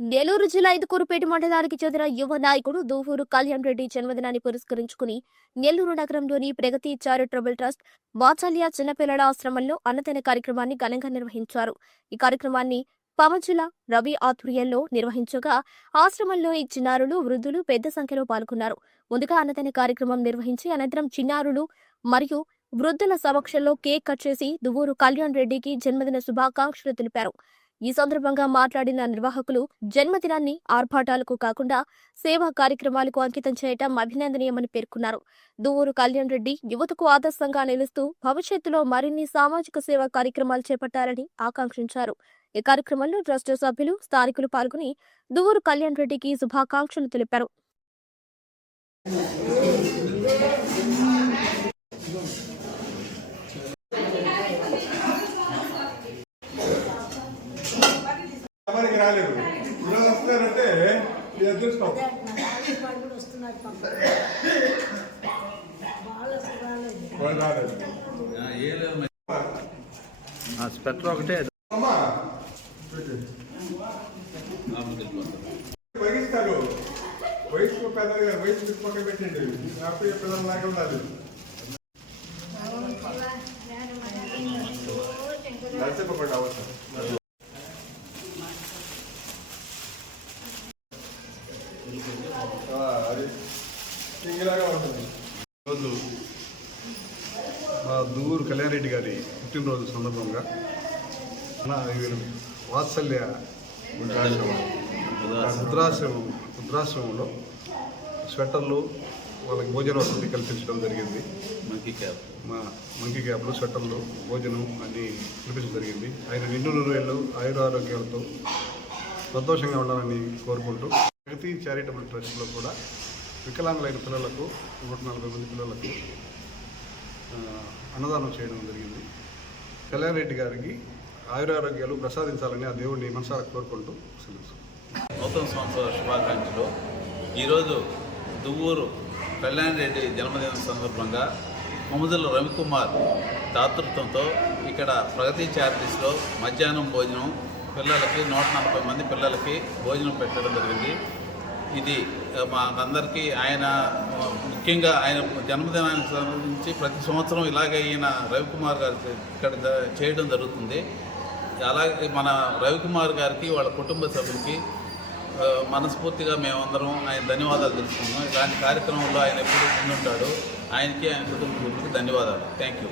నెల్లూరు జిల్లా ఇదుకూరుపేట మండలానికి చెందిన యువ నాయకుడు దూహూరు కళ్యాణ్ రెడ్డి జన్మదినాన్ని పురస్కరించుకుని నెల్లూరు నగరంలోని ప్రగతి చారిటబుల్ ట్రస్ట్ వాత్సల్య చిన్నపిల్లల ఆశ్రమంలో అన్నదాన కార్యక్రమాన్ని ఘనంగా నిర్వహించారు. ఈ కార్యక్రమాన్ని పవజుల రవి ఆధ్వర్యంలో నిర్వహించగా ఆశ్రమంలో ఈ చిన్నారులు వృద్ధులు పెద్ద సంఖ్యలో పాల్గొన్నారు. ముందుగా అన్నదాన కార్యక్రమం నిర్వహించి అనంతరం చిన్నారులు మరియు వృద్ధుల సమక్షంలో కేక్ కట్ చేసి దువ్వూరు కళ్యాణ్ రెడ్డికి జన్మదిన శుభాకాంక్షలు తెలిపారు. ఈ సందర్భంగా మాట్లాడిన నిర్వాహకులు జన్మదినాన్ని ఆర్భాటాలకు కాకుండా సేవా కార్యక్రమాలకు అంకితం చేయటం అభినందనీయమని పేర్కొన్నారు. దువ్వూరు కళ్యాణ్ రెడ్డి యువతకు ఆదర్శంగా నిలుస్తూ భవిష్యత్తులో మరిన్ని సామాజిక సేవా కార్యక్రమాలు చేపట్టాలని ఆకాంక్షించారు. ఈ కార్యక్రమంలో ట్రస్ట్ సభ్యులు స్థానికులు పాల్గొని దువ్వూరు కళ్యాణ్ రెడ్డికి శుభాకాంక్షలు తెలిపారు. రాలేదు. ఈరోజు వస్తున్నారంటే మీ అదృష్టం. ఒకటే. అమ్మా. వయసుకాడు వయసు పెద్ద వయసు పక్కన పెట్టండి. హ్యాపీ పిల్లలు లాగా ఉండాలి. నరసింహపండి అవసరం. అది సింగిలాగా ఉంటుంది. రోజు మా దూరు కళ్యాణ్ రెడ్డి గారి పుట్టినరోజు సందర్భంగా వాత్సల్య వృద్ధాశ్రమం వృద్ధాశ్రమం వృద్ధాశ్రమంలో స్వెటర్లు వాళ్ళకి భోజన వసతి కల్పించడం జరిగింది. మంకీ క్యాప్ మా మంకీ క్యాప్లు స్వెటర్లు భోజనం అన్నీ కల్పించడం జరిగింది. ఆయన నిండు నూరేళ్ళు ఆయుర ఆరోగ్యాలతో సంతోషంగా ఉండాలని కోరుకుంటూ ప్రగతి చారిటబుల్ ట్రస్ట్లో కూడా వికలాంగులైన పిల్లలకు నూట నలభై మంది పిల్లలకు అన్నదానం చేయడం జరిగింది. కళ్యాణ్ రెడ్డి గారికి ఆయురారోగ్యాలు ప్రసాదించాలని ఆ దేవుడిని మనసారా కోరుకుంటూ సెలవు. నూతన సంవత్సర శుభాకాంక్షలు. ఈరోజు దువ్వూరు కళ్యాణ్ రెడ్డి జన్మదిన సందర్భంగా ముముదల రవికుమార్ దాతృత్వంతో ఇక్కడ ప్రగతి చారిటీస్లో మధ్యాహ్నం భోజనం పిల్లలకి నూట నలభై మంది పిల్లలకి భోజనం పెట్టడం జరిగింది. ఇది మాకందరికీ ఆయన ముఖ్యంగా ఆయన జన్మదినానికి సంబంధించి ప్రతి సంవత్సరం ఇలాగే ఈయన రవికుమార్ గారు ఇక్కడ చేయడం జరుగుతుంది. అలాగే మన రవికుమార్ గారికి వాళ్ళ కుటుంబ సభ్యులకి మనస్ఫూర్తిగా మేమందరం ఆయన ధన్యవాదాలు తెలుసుకున్నాం ఇలాంటి కార్యక్రమంలో ఆయన ఎప్పుడు ముందుంటాడు ఆయనకి ఆయన కుటుంబ సభ్యులకి ధన్యవాదాలు. Thank you